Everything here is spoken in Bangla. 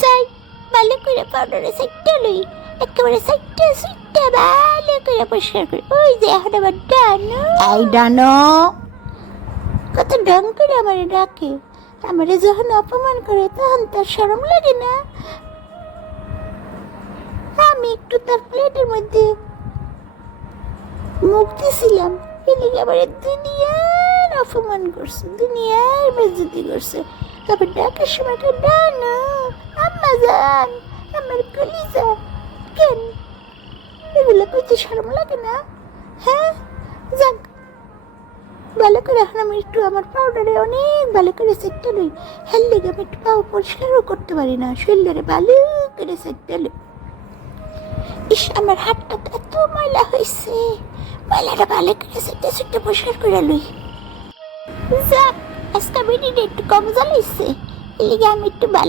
সাই ভালো করে পাউডারে সাইটটা লই, একেবারে সাইটটা সুইটটা ভালো করে পরিষ্কার করি। ওই যে এখন আবার ডানো, এই ডানো কত ঢং করে আমার ডাকে। আমারে যখন অপমান করে তখন তার শরম লাগে না? আমি একটু তার প্লেটের মধ্যে মুখ দিছিলাম, এদিকে আবার দুনিয়ার অপমান করছে, দুনিয়ার বেজ্জতি করছে। তবে ডাকার সময় তো ডানো আম্মা জান, আমার কলিজা, কেন এগুলো কইতে শরম লাগে না? হ্যাঁ যাক, ভালো করে এখন আমি একটু আমার পাউডারে অনেক ভালো করে সেটটা লই। হ্যাঁ লেগে আমি একটু পাও পরিষ্কারও করতে পারি না, শরীরে ভালো করে সেটটা লই। ইস, আমার হাতটা তো এত ময়লা হয়েছে, ময়লাটা ভালো করে সেটটা সেটটা পরিষ্কার করে লই। যাক, আজকে বিড়িটা একটু কম জ্বালাইছে, এলিগে আমি একটু ভালো